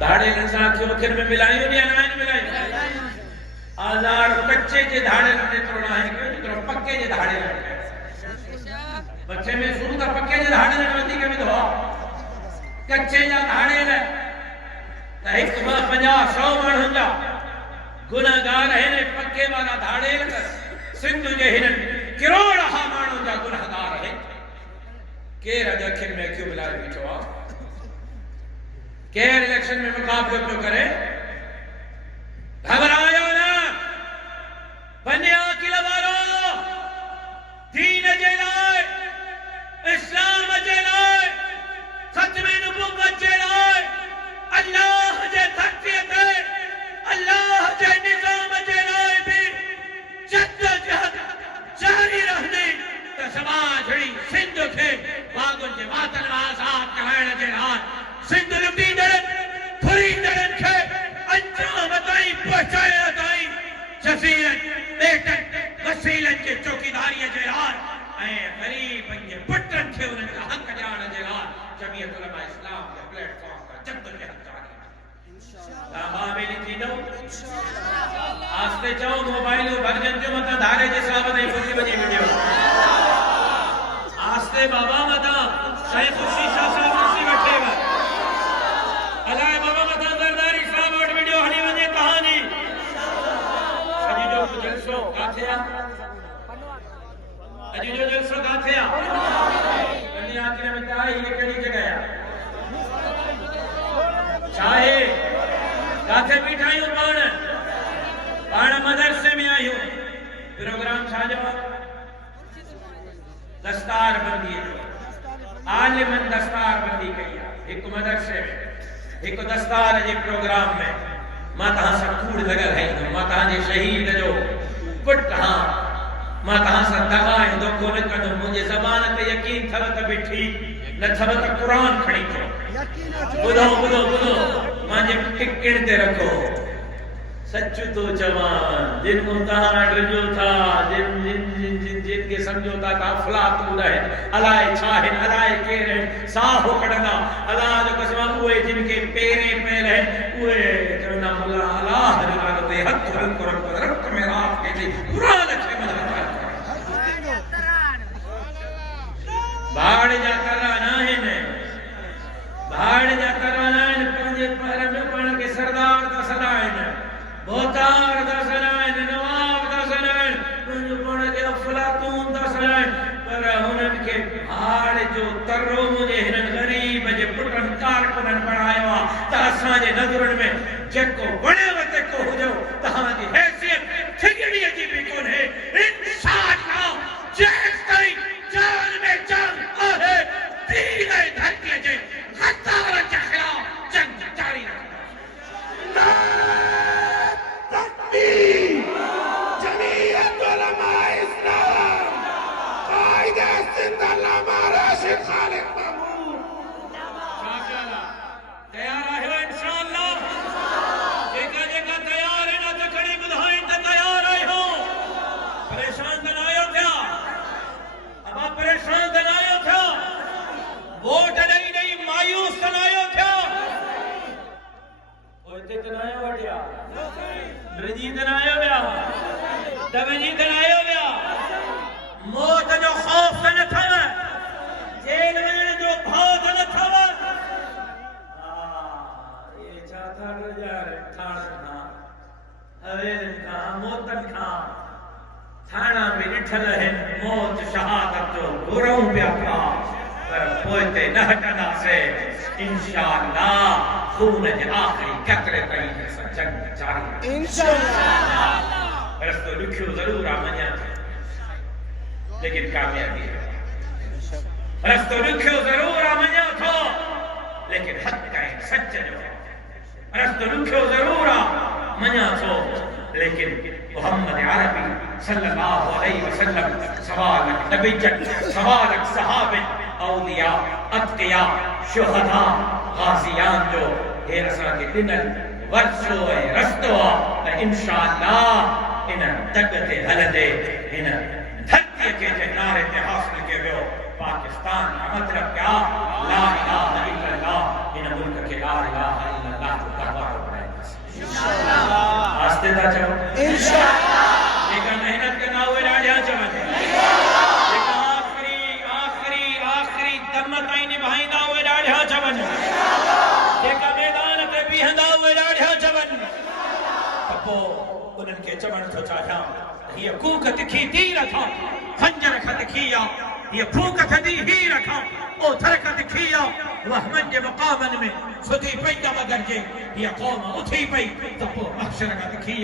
धाड़े लंसा क्यों खिर में मिलायो नहीं अनायन मिलायो आजार कच्चे जे धाड़े ने तोड़ना है क्यों तो पक्के जे धाड़े लगे बच्चे में शुरू का पक्के जे धाड़े ने वधी के भी तो कच्चे जा धाड़े ने एक 50-100 माण्हुनि जा गुनाहगार है ने पक्के वाला धाड़े लगे सिंध जे हिन करोड़ हा माण्हुनि जा गुनाहगार है केर अखिन में क्यों मिलाए बीठो आ केर इलेक्शन में मुकाबलो क्यों करे घबरायो ना बनिया किला वालो दीन जे लाए इस्लाम जे लाए खत्मे नबूवत जे लाए अल्लाह जे धरती ते अल्लाह जे निजाम जे लाए भी जद्दोजहद जारी रहने त समाजड़ी सिंध खे बागुन जे वातन आजाद कराइण जे लाइ सिंध लुटींदड़ फुरींदड़ खे अंजाम ताईं पहुचाइण ताईं जज़ीरन बेटन वसीलन जे चौकीदारीअ जे लाइ ऐं ग़रीबनि जे पुटनि खे उन्हनि जा हक़ ॾियारण जे लाइ जमीयत उलमा इस्लाम जे प्लेटफॉर्म ते जद्दोजहद जारी तामाबिल थींदो आस्ते चओ मोबाइल भरजन जो मता धारे जे साहब ताईं खुशी वञी वीडियो आस्ते बाबा मता शइ खुशी शाह साहब खुशी वठेव अलाए बाबा मता दरदारी साहब वटि वीडियो हली वञे कहानी अॼु जो जलसो काथे आ अॼु जो जलसो काथे आ कन्या आखिर में ताई ये कड़ी जगह आ चाहे काथे बिठायूं पाण मदरसे में आयूं प्रोग्राम छाजो दस्तार बंदी आलिमन दस्तार बंदी कई एक मदरसे में एक दस्तार जे प्रोग्राम में मां तहां सां कूड़ लगल है मां तहां जे शहीद जो पुट हां मां तहां सां दगा ऐं धोखो न कंदो मुंहिंजे ज़बान ते यकीन थव त बि ठीक न थव त क़ुर खणी अचो ॿुधो ॿुधो ॿुधो मुंहिंजे टिकण ते रखो सच तो जवान जिन मुताहां डरजो था जिन जिन जिन जिन जिन के समझो था अफलातून है अलाए छा है अलाए केर है साहो कढंदा अलाह जो कसम उहे जिन के पेरे पैर है उहे चवंदा मुला अलाह जलाल ते हक हल करम रख में रात के दी कुरान खे मदद बाड़ जा कराना है ने बाड़ जा कराना है पंजे पर में पण के सरदार दा सदाइन बोतार दा सदाइन नवाब दा सदाइन पंजे पण के अफलातून दा सदाइन पर हुनन के बाड़ जो तरो मुझे हिन गरीब जे पुटन कारकुनन बनायो त असा जे नजरन में जेको वणे वते को हुजो तहां जी हैसियत ठिकड़ी जी भी कोन है इंशाअल्लाह जय ताई जान में जान आहे दीन धरती जे खतार के खिलाफ जंग जारी रखना तकबीर जमीयत उलमा इस्लाम कायदे सिंध अल्लामा राशिद खालिद महमूद शाकिला तैयार है इंशाअल्लाह जेका जेका तैयार है ना त खड़ी बुधाई त तैयार है हो परेशान त ना आयो थिया अब परेशान त ना आयो थिया वोट नहीं नहीं मायूस त ना आयो थिया ओते त ना आयो वटिया रजी त ना आयो बिया दवजी त ना आयो बिया मौत जो खौफ त न थव जेल वञण जो भाव त न थव ये छा था गुज़ार ठाण खां हवेलन खां मौतन खां थाना में ॾिठल आहिनि मौत शहादत जो घुरूं पिया था पर पोइ ते न हटंदासीं इंशाअल्लाह खून जे आख़िरी कतरे ताईं असां जंग जारी इंशाअल्लाह रस्तो ॾुखियो ज़रूर आहे मञा लेकिन कामयाबी है रस्तो ॾुखियो ज़रूर आहे मञा थो लेकिन हक़ ऐं सच जो रस्तो ॾुखियो ज़रूर आहे मञा थो लेकिन मोहम्मद अरबी सल्लल्लाहु अलैहि वसल्लम सवालक नबीजन सवालक सहाबन औलिया अत्किया शुहदा गाज़ियान जो हे असां के दिनल वर्षो ऐं रस्तो आहे इंशाअल्लाह इन तक ते हलंदे इन धरती के जे नारे ते हासिल कयो वियो पाकिस्तान का मतलब क्या ला इलाहा इल्लल्लाह इन मुल्क के ला इलाहा इल्लल्लाह अल्लाह को गवाह बनाए इंशाअल्लाह आस्ते दा चलो इंशाअल्लाह लेकिन मेहनत करना हुए राजा चवन लेकिन आखिरी दम ताईं निभाईंदा हुए राजा चवन लेकिन मैदान ते बीहंदा हुए राजा चवन त पोइ उन्हनि खे चवण थो चाहियां हीअ कूक तिखी थी रखां खंजर खां तिखी आहे हीअ फूक थदी ही रखां ओथर खां तिखी आहे रहमन जे मक़ामनि में सुधी पई त मगर जे हीअ क़ौम उथी पई त पोइ महशर खां तिखी